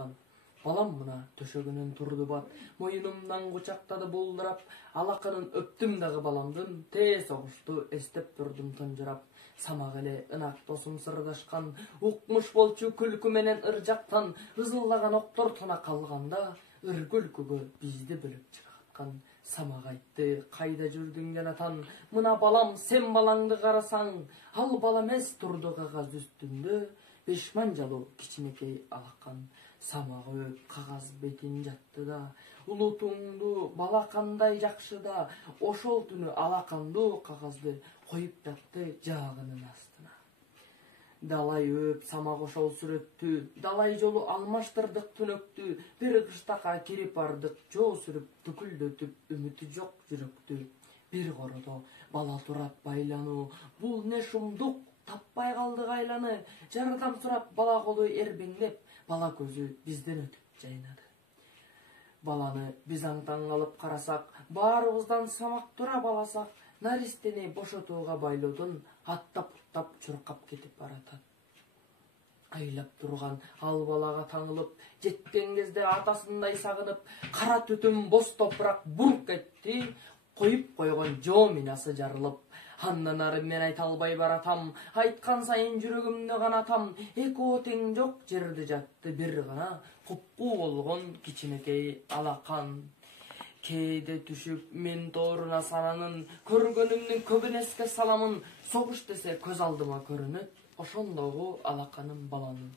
жаткан. Балам мына төшөгүнөн турду бат, моюнумдан кучактады булдырап, алаканын өптүм дагы баламдын, тез огушту эстеп турдум тонжурап. Самак эле ынак досум сырдашкан, укмуш болчу күлкү менен ыржактан, ызылдаган октор тона калганда, ыр күлкүгө бизди бөлүп чыгаткан. Самак айтты, кайда жүрдүң жанатан, мына балам сен балаңды карасаң, ал бала эмес турду кагаз үстүндө, 5 манжалуу кичинекей алакан. Самак өп кагаз бетин жатты да, улутуңду бала кандай жакшы да, ошол түнү алакандуу кагазды коюп жатты жаагынын астына. Далай өп самак ошол сүрөттү, далай жолу алмаштырдык түнөктү, бир кыштакка кирип бардык, жоо сүрүп түкүлдөтүп, үмүтү жок жүрөктү. Бир кородо бала турат байлануу, бул не шумдук, таппай калдык айланы, жардам сурап бала колу эрбеңдеп, бала көзү бизден өтүп жайнады. Баланы биз аңтаң калып карасак, баарыбыздан самак тура баласак, наристени бошотууга байлоодон аттап-уттап чуркап кетип баратат. Айлап турган ал балага таңылып, жеткен кезде атасындай сагынып, кара түтүн боз топурак бурк этти, коюп койгон жоо минасы жарылып. Андан ары мен айта албай баратам, айткан сайын жүрөгүмдү канатам, экөө тең жок жерде жатты бир гана купкуу болгон кичинекей алакан. Кээде түшүп мен тооруна сананын, көргөнүмдүн көбүн эске саламын, согуш десе көз алдыма көрүнөт, ошондогу алаканын баланын.